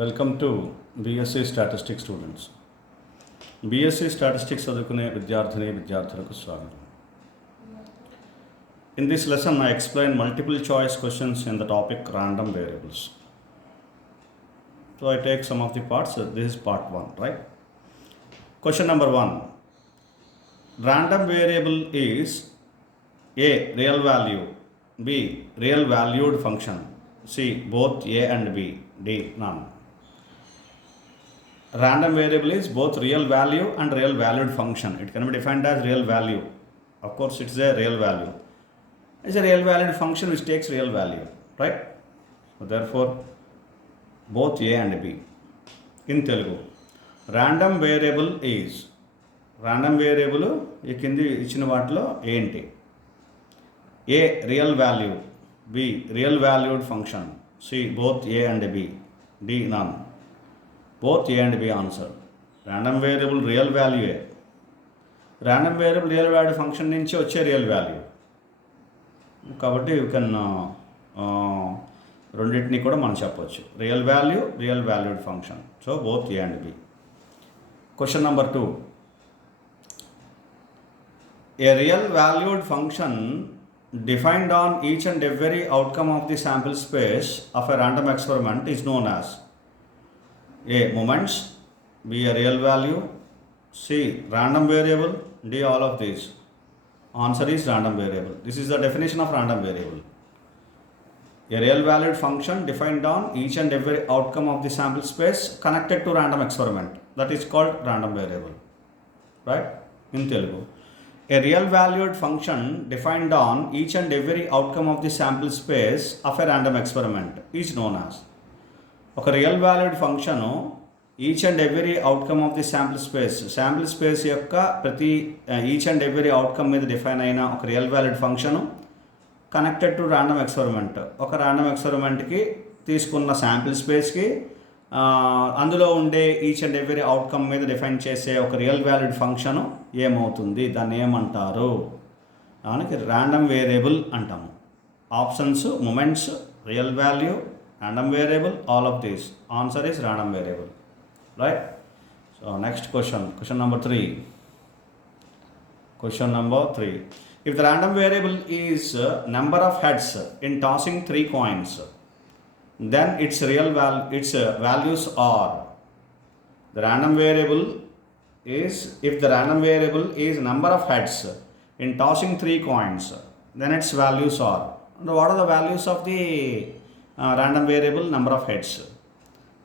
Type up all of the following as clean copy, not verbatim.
Welcome to BSc statistics students. BSc statistics చదువుకునే విద్యార్థులకు స్వాగతం. In this lesson I explain multiple choice questions in the topic random variables. So I take some of the parts. This is part 1, right? Question number 1. Random variable is A. Real value, B. Real valued function, C. Both A and B, D. None. Random variable is both real value and real valued function. It can be defined as real value. Of course, it's a real value. It's a real valued function which takes real value, right? So therefore, both A and B. In Telugu, random variable is ఈ కింది ఇచ్చిన వాటిలో ఏంటి? A. Real value, B. Real valued function, C. Both A and B, D. None. Both A and B answer. Random variable real value. Random variable real value function నుంచి వచ్చే real value కాబట్టి you can రెండింటిని కూడా మనం చెప్పవచ్చు. Real value, real valued function. So both A and B. Question number 2. A real valued function defined on each and every outcome of the sample space of a random experiment is known as A. Moments, B. A real value, C. Random variable, D. All of these. Answer is random variable. This is the definition of random variable. A real valued function defined on each and every outcome of the sample space connected to random experiment. That is called random variable. Right? In Telugu. A real valued function defined on each and every outcome of the sample space of a random experiment is known as. ఒక real valued function each and every outcome of the sample space యొక్క ప్రతి each and every outcome మీద డిఫైన్ అయిన ఒక real valued function connected to random experiment. ఒక ర్యాండమ్ ఎక్స్పెరిమెంట్కి తీసుకున్న శాంపిల్ స్పేస్కి అందులో ఉండే ఈచ్ అండ్ ఎవ్రీ అవుట్కమ్ మీద డిఫైన్ చేసే ఒక రియల్ వాల్యూడ్ ఫంక్షను ఏమవుతుంది, దాన్ని ఏమంటారు? దానికి ర్యాండమ్ వేరియబుల్ అంటాము. Options moments, real value, random variable, all of these. Answer is random variable, right? So next question number 3. Question number 3. If the random variable is number of heads in tossing 3 coins, then its values are. The random variable is, if the random variable is number of heads in tossing 3 coins, then its values are. And what are the values of the random variable? Number of heads.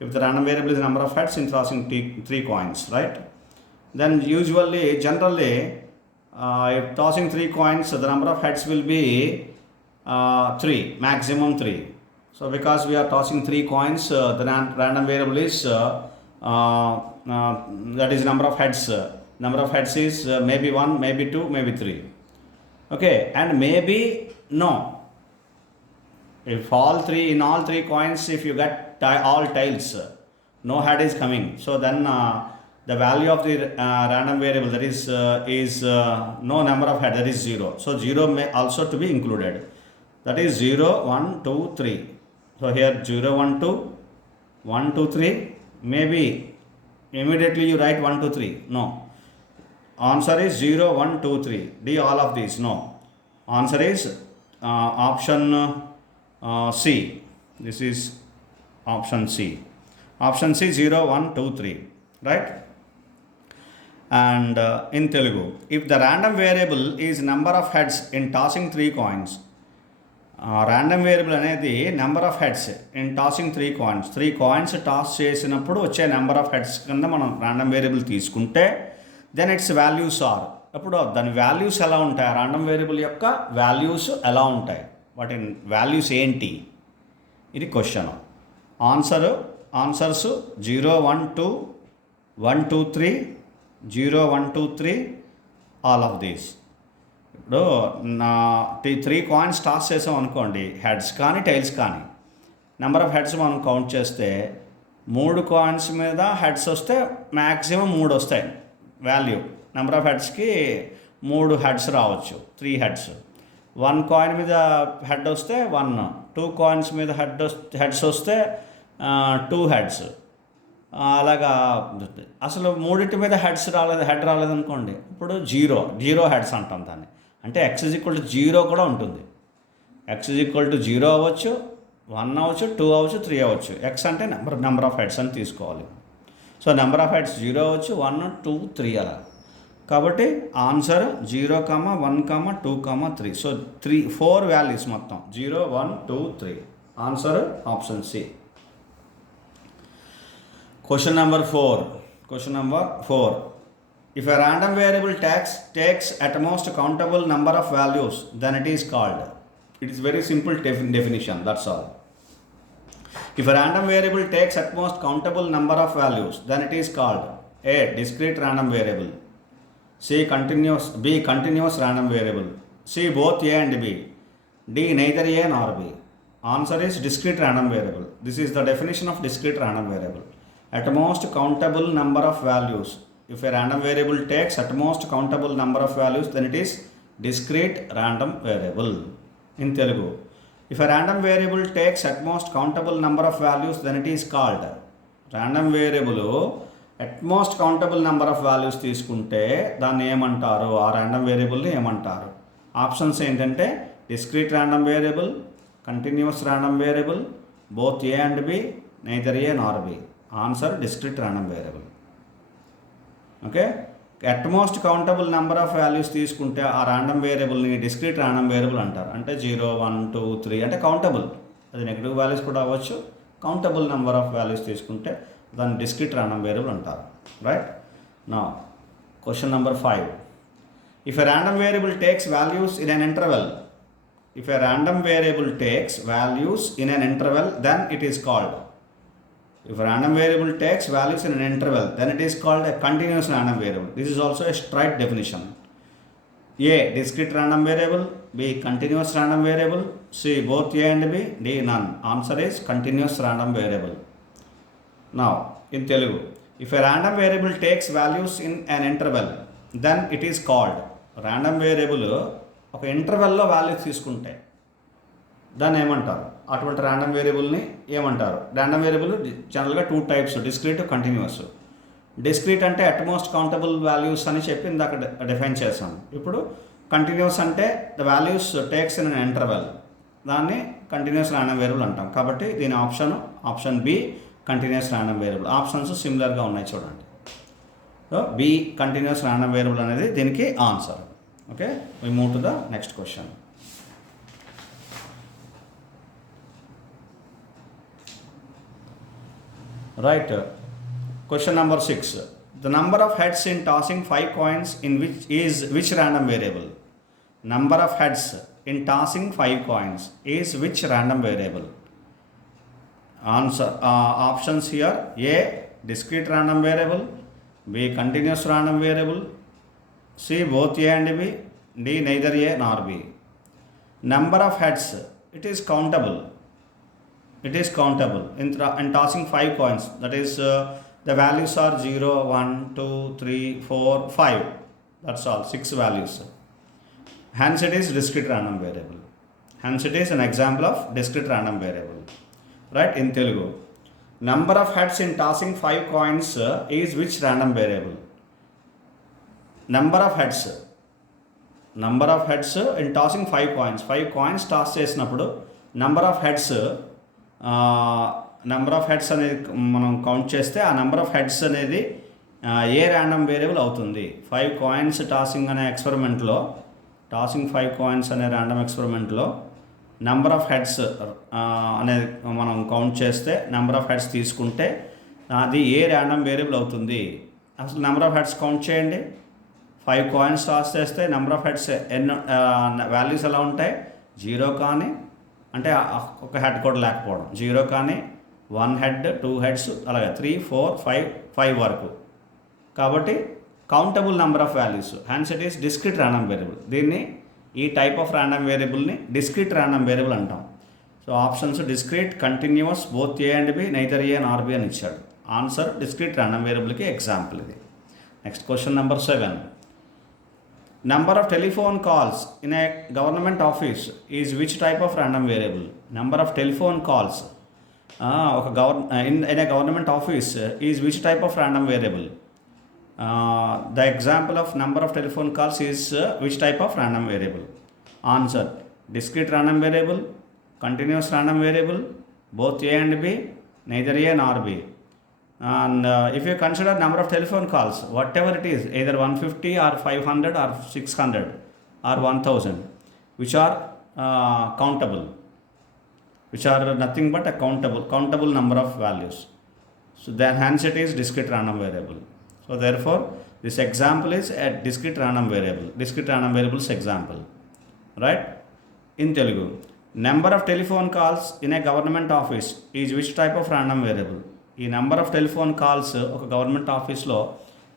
If the random variable is number of heads in tossing 3 coins, right? Then generally, if tossing 3 coins, the number of heads will be 3, maximum 3. So because we are tossing 3 coins, the random variable is that is number of heads. Number of heads is maybe 1, maybe 2, maybe 3. Okay, and maybe no. If all 3 coins, if you get all tails, no head is coming. So then the value of the random variable, that is no number of head, that is 0. So 0 may also to be included. That is 0, 1, 2, 3. So here 0, 1, 2, 1, 2, 3. Maybe immediately you write 1, 2, 3. No. Answer is 0, 1, 2, 3. D. All of these. No. Answer is option C. This is option C. Option C, 0, 1, 2, 3. Right? And in Telugu, if the random variable is number of heads in tossing 3 coins, random variable అనేది number of heads in tossing 3 coins. 3 coins toss చేసినప్పుడు వచ్చే number of heads కింద మనం random variable తీసుకుంటే then it's values are. అప్పుడు దాని వాల్యూస్ ఎలా ఉంటాయి? ర్యాండమ్ వేరియబుల్ యొక్క వాల్యూస్ ఎలా ఉంటాయి? వాటి వాల్యూస్ ఏంటి? ఇది question. Answers 0, 1, 2, 1, 2, 3, 0, 1, 2, 3, all of these. ఇప్పుడు 3 coins టాస్ చేసాం అనుకోండి, హెడ్స్ కానీ టైల్స్ కానీ, నెంబర్ ఆఫ్ హెడ్స్ మనం కౌంట్ చేస్తే 3 coins మీద హెడ్స్ వస్తే మ్యాక్సిమం 3 వస్తాయి వాల్యూ. నెంబర్ ఆఫ్ హెడ్స్కి 3 హెడ్స్ రావచ్చు, 3 హెడ్స్. 1 కాయిన్ మీద హెడ్ వస్తే 1, 2 కాయిన్స్ మీద హెడ్స్ వస్తే 2 హెడ్స్, అలాగా అసలు మూడింటి మీద హెడ్ రాలేదనుకోండి, ఇప్పుడు జీరో హెడ్స్ అంటాం దాన్ని. అంటే ఎక్స్ ఈజ్ ఈక్వల్ టు 0 కూడా ఉంటుంది. ఎక్స్ ఈజ్ ఈక్వల్ టు 0 అవ్వచ్చు, 1 అవ్వచ్చు, 2 అవ్వచ్చు, 3 అవ్వచ్చు. ఎక్స్ అంటే నెంబర్ ఆఫ్ హెడ్స్ అని తీసుకోవాలి. సో నెంబర్ ఆఫ్ హెడ్స్ 0 అవ్వచ్చు, 1, 2, 3 అలా. కాబట్టి ఆన్సర్ 0, 1, 2, 3. సో 4 వాల్యూస్ మొత్తం 0, 1, 2, 3. Answer option C. Question number 4. If a random variable takes at most countable number of values, then it is called. It is very simple definition, that's all. If a random variable takes at most countable number of values, then it is called A. Discrete random variable, B. Continuous random variable, C. Both A and B, D. Neither A nor B. Answer is discrete random variable. This is the definition of discrete random variable. At most countable number of values. If a random variable takes at most countable number of values, then it is discrete random variable. In Telugu, if a random variable takes at most countable number of values, then it is called. Random variable at most countable number of values తీసుకుంటే దాన్ని ఏమంటారు, ఆ random variableని ఏమంటారు? ఆప్షన్స్ ఏంటంటే discrete random variable, continuous random variable, both A and B, neither A nor B. Answer discrete random variable. Okay, at most countable number of values తీసుకుంటే ఆ ర్యాండమ్ వేరియబుల్ని డిస్క్రీట్ ర్యాండమ్ వేరియబుల్ అంటారు. అంటే 0, 1, 2, 3 అంటే కౌంటబుల్, అది నెగిటివ్ వాల్యూస్ కూడా అవ్వచ్చు. కౌంటబుల్ నెంబర్ ఆఫ్ వాల్యూస్ తీసుకుంటే దాన్ని డిస్క్రీట్ ర్యాండమ్ వేరియబుల్ అంటారు. రైట్. నా question number 5. If a random variable takes values in an interval, if a random variable takes values in an interval, then it is called. If a random variable takes values in an interval, then it is called a continuous random variable. This is also a straight definition. A. Discrete random variable, B. Continuous random variable, C. Both A and B, D. None. Answer is continuous random variable. Now, in Telugu, if a random variable takes values in an interval, then it is called. Random variable ఒక ఇంటర్వెల్లో వాల్యూస్ తీసుకుంటే దాన్ని ఏమంటారు? అటువంటి ర్యాండమ్ వేరియబుల్ని ఏమంటారు? Random variable జనరల్గా 2 types, discrete, continuous. Discrete అంటే అట్మోస్ట్ కౌంటబుల్ వాల్యూస్ అని చెప్పి ఇందాక డిఫైన్ చేశాను. ఇప్పుడు కంటిన్యూస్ అంటే the values takes in an interval, దాన్ని కంటిన్యూస్ ర్యాండమ్ వేరియబుల్ అంటాం. కాబట్టి దీని option B continuous random variable. Options సిమిలర్గా ఉన్నాయి చూడండి. So B continuous random variable అనేది దీనికి answer. Okay, we move to the next question. Right, question number 6. The number of heads in tossing 5 coins in which random variable? Number of heads in tossing 5 coins is which random variable? Answer options here: A. Discrete random variable, B. Continuous random variable, C. Both A and B, D. Neither A nor B. Number of heads, it is countable. In tossing 5 coins, that is the values are 0, 1, 2, 3, 4, 5. That's all, 6 values. Hence it is discrete random variable. Hence it is an example of discrete random variable. Right, in Telugu, number of heads in tossing 5 coins is which random variable? Number of heads in tossing 5 coins. 5 coins toss చేసినప్పుడు number of heads అనేది మనం count చేస్తే ఆ number of heads అనేది ఏ random variable అవుతుంది? 5 coins tossing అనే ఎక్స్పెరిమెంట్లో, టాసింగ్ 5 కాయిన్స్ అనే ర్యాండమ్ ఎక్స్పెరిమెంట్లో నెంబర్ ఆఫ్ హెడ్స్ అనేది మనం కౌంట్ చేస్తే, నెంబర్ ఆఫ్ హెడ్స్ తీసుకుంటే అది ఏ ర్యాండమ్ వేరియబుల్ అవుతుంది? అసలు నెంబర్ ఆఫ్ హెడ్స్ కౌంట్ చేయండి. 5 కాయిన్స్ టాస్ చేస్తే నెంబర్ ఆఫ్ హెడ్స్ వాల్యూస్ ఎలా ఉంటాయి? 0 కానీ, అంటే ఒక హెడ్ కూడా లేకపోవడం, 0 కానీ, 1 హెడ్, 2 హెడ్స్, అలాగే 3, 4, 5 వరకు. కాబట్టి countable number of values. Hence it is discrete random variable. దీన్ని, ఈ టైప్ ఆఫ్ ర్యాండమ్ వేరియబుల్ని డిస్క్రీట్ ర్యాండమ్ వేరియబుల్ అంటాం. So options discrete, continuous, both A and B, neither A nor B అని ఇచ్చాడు. ఆన్సర్ డిస్క్రీట్ ర్యాండమ్ వేరియబుల్కి example ఇది. Next question number 7. Number of telephone calls in a government office is which type of random variable? Number of telephone calls ఒక in a government office is which type of random variable? The example of number of telephone calls is which type of random variable? Answer: discrete random variable, continuous random variable, both A and B, neither A nor B. And if you consider number of telephone calls, whatever it is, either 150 or 500 or 600 or 1000, which are countable, which are nothing but a countable number of values. So then hence it is discrete random variable. So therefore this example is a discrete random variables example, right? In Telugu, number of telephone calls in a government office is which type of random variable? ఈ number of telephone calls ఒక government ఆఫీస్లో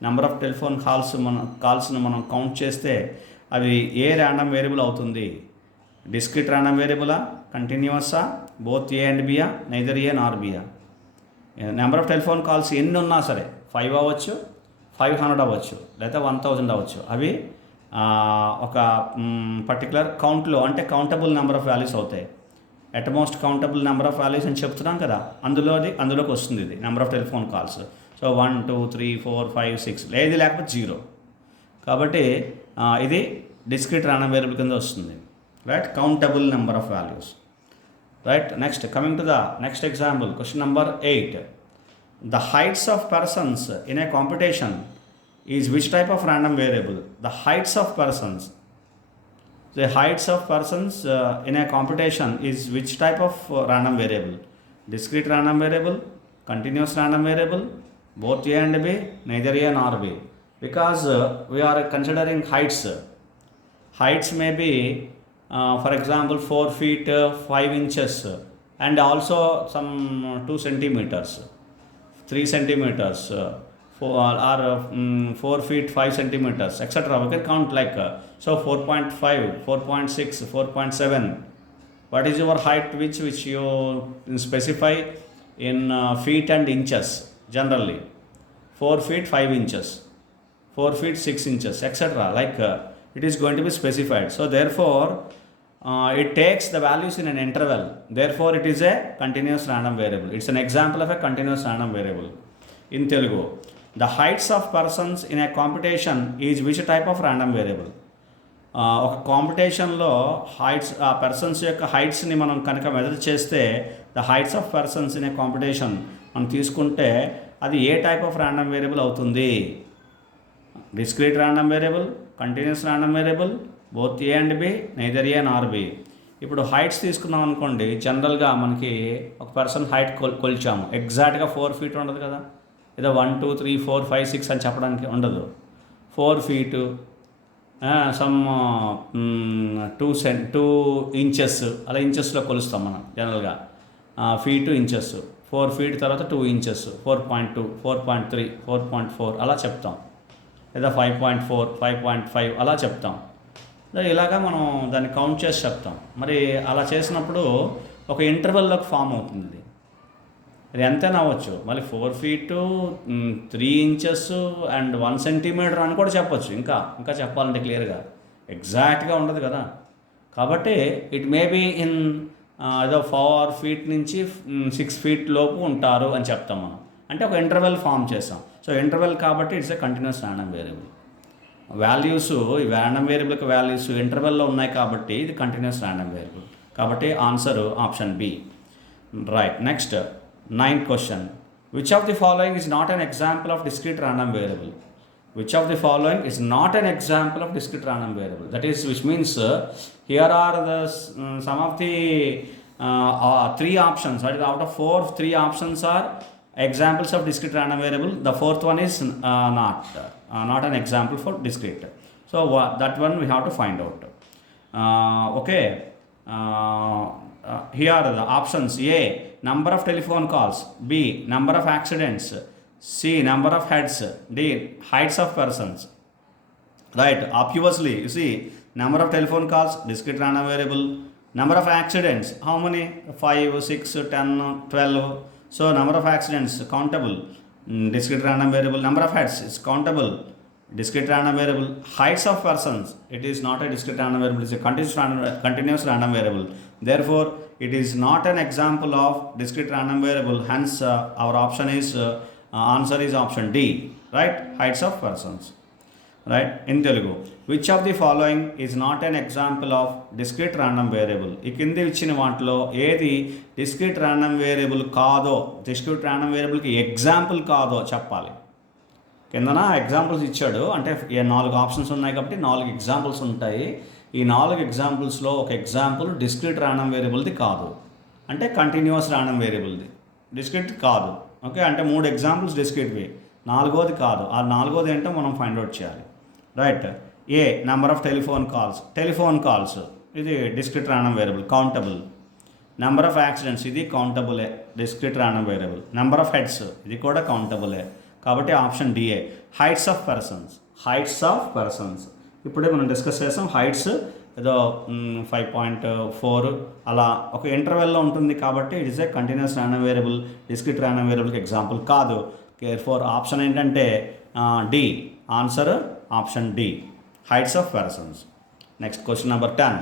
number of telephone కాల్స్ను మనం count చేస్తే అవి ఏ random variable అవుతుంది? Discrete random వేరియబులా, కంటిన్యూసా, బోత్ ఏ అండ్ బియా, నైదర్ ఏ నార్ బియా? నెంబర్ ఆఫ్ టెలిఫోన్ కాల్స్ ఎన్ని ఉన్నా సరే 5 అవ్వచ్చు, 500 అవ్వచ్చు, లేదా 1000 అవ్వచ్చు, అవి ఒక పర్టికులర్ కౌంట్లో అంటే కౌంటబుల్ నెంబర్ ఆఫ్ వాల్యూస్ అవుతాయి. Utmost countable number of values అని చెప్తున్నాం కదా, అందులోకి వస్తుంది ఇది number of telephone calls. So 1 2 3 4 5 6 లేకపోతే 0. కాబట్టి ఇది డిస్క్రిట్ ర్యాండమ్ వేరియబుల్ కింద వస్తుంది, right? Countable number of values, right? Next coming to the next example, question number 8. The heights of persons in a competition is which type of random variable? The heights of persons. The heights of persons in a competition is which type of random variable? Discrete random variable, continuous random variable, both A and B, neither A nor B. Because we are considering heights. Heights may be, for example, 4 feet 5 inches, and also some 2 centimeters, 3 centimeters, 4 feet 5 centimeters, etc. We can count like so 4.5, 4.6, 4.7. What is your height which you specify in feet and inches? Generally 4 feet 5 inches, 4 feet 6 inches, etc. Like it is going to be specified. So therefore it takes the values in an interval. Therefore it is a continuous random variable. It's an example of a continuous random variable. In Telugu, the heights of persons in a competition is which type of random variable? ఒక కాంపిటీషన్లో హైట్స్, ఆ పర్సన్స్ యొక్క హైట్స్ని మనం కనుక measure చేస్తే, the heights of persons in a competition మనం తీసుకుంటే అది ఏ టైప్ ఆఫ్ ర్యాండమ్ వేరియబుల్ అవుతుంది? Discrete random variable, continuous random variable, both A and B, neither A nor B. ఇప్పుడు హైట్స్ తీసుకున్నాం అనుకోండి, జనరల్గా మనకి ఒక పర్సన్ హైట్ కొలిచాము, ఎగ్జాక్ట్గా 4 feet ఉండదు కదా, ఏదో 1 2 3 4 5 6 అని చెప్పడానికి ఉండదు. 4 feet, సమ్ 2 inches అలా ఇంచెస్లో కొలుస్తాం మనం జనరల్గా. ఫీటు ఇంచెస్, 4 feet తర్వాత 2 inches, 4.2, 4.3, 4.4 అలా చెప్తాం, లేదా 5.4, 5.5 అలా చెప్తాం. ఇలాగా మనం దాన్ని కౌంట్ చేసి చెప్తాం. మరి అలా చేసినప్పుడు ఒక ఇంటర్వెల్లోకి ఫామ్ అవుతుంది. అది ఎంతైనా అవ్వచ్చు. మళ్ళీ 4 feet 3 inches అండ్ 1 centimeter అని కూడా చెప్పచ్చు. ఇంకా చెప్పాలంటే క్లియర్గా ఎగ్జాక్ట్గా ఉండదు కదా. కాబట్టి ఇట్ మే బీ ఇన్ ఏదో 4 feet నుంచి 6 feet లోపు ఉంటారు అని చెప్తాం మనం. అంటే ఒక ఇంటర్వెల్ ఫామ్ చేస్తాం. సో ఇంటర్వెల్ కాబట్టి it's a continuous random variable. Values, ఈ ర్యాండమ్ వేరియబుల్కి వాల్యూస్ ఇంటర్వెల్లో ఉన్నాయి కాబట్టి ఇది కంటిన్యూస్ ర్యాండమ్ వేరియబుల్. కాబట్టి answer option B. Right. Next 9th question. Which of the following is not an example of discrete random variable? Which of the following is not an example of discrete random variable? That is, which means here are the some of the 3 options. That is, out of 4, 3 options are examples of discrete random variable. The 4th one is not an example for discrete. So that one we have to find out. Okay. Here are the options. A, number of telephone calls. B, number of accidents. C, number of heads. D, heights of persons. Right. Obviously, you see, number of telephone calls, discrete random variable. Number of accidents, how many? 5, 6, 10, 12. So number of accidents, countable, discrete random variable. Number of heads is countable, discrete random variable. Heights of persons, it is not a discrete random variable, it is a continuous random variable. Therefore it is not an example of discrete random variable, hence our option is answer is option D, right? Heights of persons, right? In Telugu, which of the following is not an example of discrete random variable? ఈ కింది ఇచ్చిన వాటిలో ఏది discrete random variable కాదో, discrete random వేరియబుల్కి ఎగ్జాంపుల్ కాదో చెప్పాలి. కిందన ఎగ్జాంపుల్స్ ఇచ్చాడు, అంటే 4 ఆప్షన్స్ ఉన్నాయి కాబట్టి 4 ఎగ్జాంపుల్స్ ఉంటాయి. ఈ 4 ఎగ్జాంపుల్స్లో ఒక ఎగ్జాంపుల్ డిస్క్రీట్ ర్యాండమ్ వేరియబుల్ది కాదు, అంటే కంటిన్యూస్ ర్యాండమ్ వేరియబుల్ది డిస్క్రీట్ కాదు. ఓకే, అంటే 3 ఎగ్జాంపుల్స్ డిస్క్రీట్వి, 4వది కాదు. ఆ 4వది ఏంటో మనం ఫైండ్ అవుట్ చేయాలి, right? A, number of telephone calls ఇది discrete random variable, countable. Number of accidents ఇది కౌంటబులే, discrete random variable. Number of heads ఇది కూడా కౌంటబులే, కాబట్టి option D A. Heights of persons ఇప్పుడే మనం డిస్కస్ చేసాం. హైట్స్ ఏదో 5.4 అలా ఒక ఇంటర్వెల్లో ఉంటుంది కాబట్టి it is a continuous random variable, discrete random వేరియబుల్కి ఎగ్జాంపుల్ కాదు. కేర్ఫోర్ ఆప్షన్ ఏంటంటే D, answer option D, heights of persons. Next question number 10.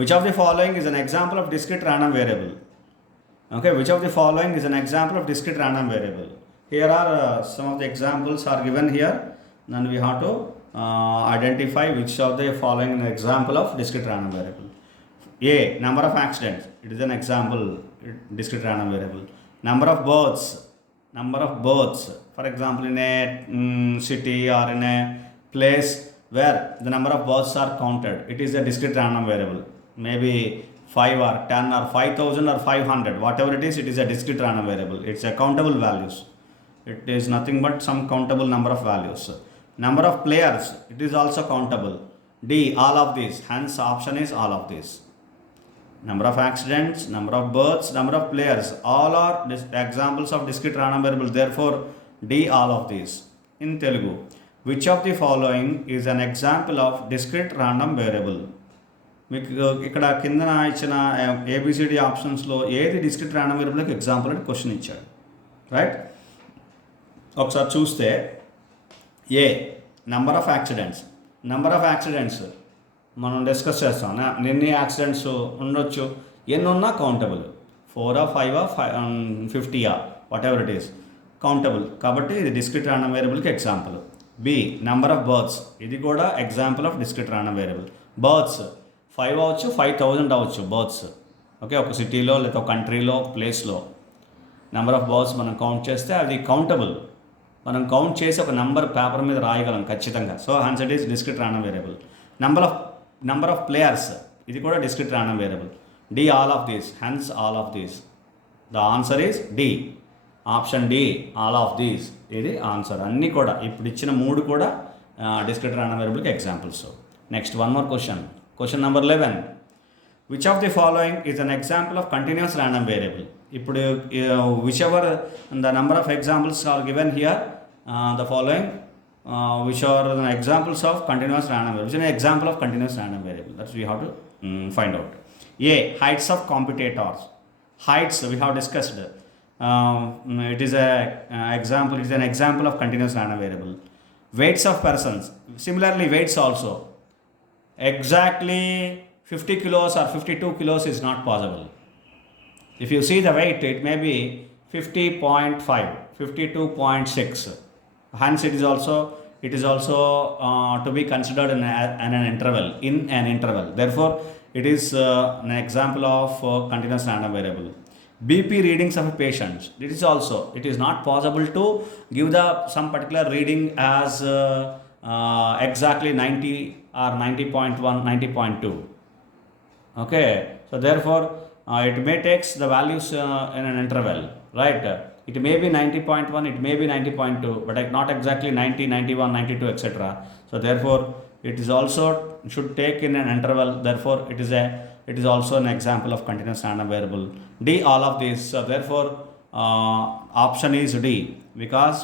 Which of the following is an example of discrete random variable? Okay, which of the following is an example of discrete random variable? Here are some of the examples are given here. Then we have to identify which of the following an example of discrete random variable. A, number of accidents. It is an example discrete random variable. Number of births. For example, in a city or in a place where the number of births are counted, it is a discrete random variable. Maybe 5 or 10 or 5,000 or 500, whatever it is a discrete random variable. It's a countable values. It is nothing but some countable number of values. Number of players, it is also countable. D, all of these, hence option is all of these. Number of accidents, number of births, number of players, all are examples of discrete random variables. Therefore, D, all of these. In Telugu, which of the following is an example of discrete random variable? మీకు ఇక్కడ కింద ఇచ్చిన ABCD ఆప్షన్స్లో ఏది discrete random వేరియబుల్కి example అని question ఇచ్చాడు, right? ఒకసారి చూస్తే ఏ, నెంబర్ ఆఫ్ యాక్సిడెంట్స్ మనం డిస్కస్ చేస్తాం. ఎన్ని యాక్సిడెంట్స్ ఉండొచ్చు, ఎన్ని ఉన్నా countable, 4 5 50 whatever it is countable, కాబట్టి ఇది డిస్క్రీట్ ర్యాండమ్ వేరియబుల్కి example. B, number of births, ఇది కూడా example of discrete random variable. Births 5 అవ్వచ్చు, 5,000 అవ్వచ్చు బర్త్స్. ఓకే, ఒక సిటీలో లేదా ఒక కంట్రీలో, ప్లేస్లో నెంబర్ ఆఫ్ బర్త్స్ మనం కౌంట్ చేస్తే అది కౌంటబుల్. మనం కౌంట్ చేసి ఒక నెంబర్ పేపర్ మీద రాయగలం ఖచ్చితంగా. So hence it is discrete random variable. Number of players, ఇది కూడా discrete random variable. D, all of these, hence all of these. The answer is D, option D, all of these. ఇది answer. అన్నీ కూడా ఇప్పుడు ఇచ్చిన 3 కూడా discrete random వేరియబుల్కి examples. Next one more question number 11. Which of the following is an example of continuous random variable? ఇప్పుడు whichever the number of examples are given here, the following which are the examples of continuous random variable, which is an example of continuous random variable, that we have to find out. A, heights of computators. Heights we have discussed, it is a example, it is an example of continuous random variable. Weights of persons, similarly weights also, exactly 50 kilos or 52 kilos is not possible. If you see the weight, it may be 50.5, 52.6. Hence, it is also to be considered in an interval. Therefore, it is an example of continuous random variable. BP readings of a patient. It is not possible to give some particular reading as exactly 90 or 90.1, 90.2. Okay, so therefore, it may takes the values in an interval, right? It may be 90.1, it may be 90.2, but not exactly 90, 91, 92, etc. So therefore, it is also should take in an interval. Therefore, it is also an example of continuous random variable. D, all of these. So therefore, option is D, because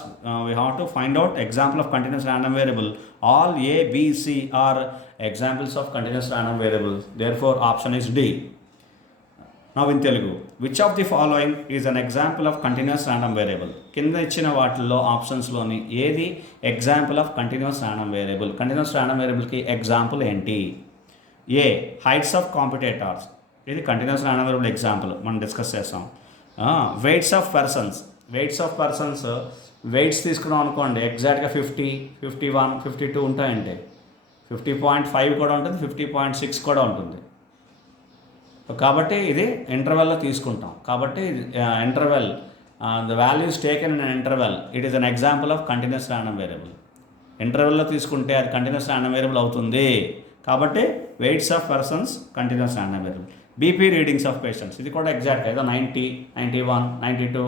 we have to find out example of continuous random variable. All A, B, C are examples of continuous random variables. Therefore, option is D. Now in Telugu, which of the following is an example of continuous random variable? కింద ఇచ్చిన వాటిల్లో ఆప్షన్స్లోని ఏది example of continuous random variable? Continuous random వేరియబుల్కి example ఏంటి? A, heights of competitors. ఇది continuous non variable example మనం discuss చేస్తాం. వెయిట్స్ ఆఫ్ పర్సన్స్, వెయిట్స్ తీసుకున్నాం అనుకోండి, ఎగ్జాక్ట్గా 50, 51, 52 ఉంటాయండి. 50.5 కూడా ఉంటుంది, 50.6 కూడా ఉంటుంది. కాబట్టి ఇది ఇంటర్వెల్లో తీసుకుంటాం. కాబట్టి interval, the values taken in an interval, it is an example of continuous random variable. ఇంటర్వెల్లో తీసుకుంటే అది కంటిన్యూస్ రాండమ్ వేరియబుల్ అవుతుంది. కాబట్టి weights of persons continuous random variable. BP readings of patients, ఇది కూడా ఎగ్జాక్ట్ ఏదో 90, 91, 92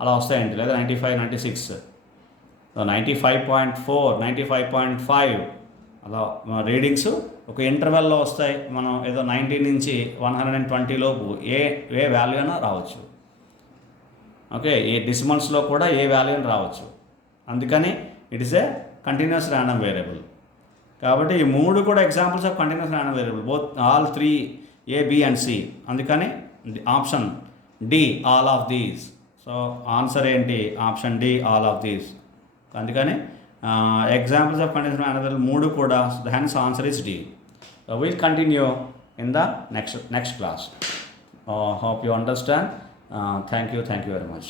అలా వస్తాయండి, లేదా 95, 96, 95.4, 95.5 అలా రీడింగ్స్ ఒక ఇంటర్వెల్లో వస్తాయి. మనం ఏదో 90 నుంచి 120 లోపు ఏ వాల్యూ అయినా రావచ్చు. ఓకే, ఏ డెసిమల్స్లో కూడా ఏ వాల్యూ అయినా రావచ్చు. అందుకని it is a continuous random variable. కాబట్టి ఈ 3 కూడా examples of continuous random variable, both all 3 A, B and C. అందుకని option D all of these. So answer ఏంటి? Option D all of these. అందుకని examples of continuous random variable 3 కూడా, hence answer is D. We'll continue in the next class. Hope you understand. Thank you very much.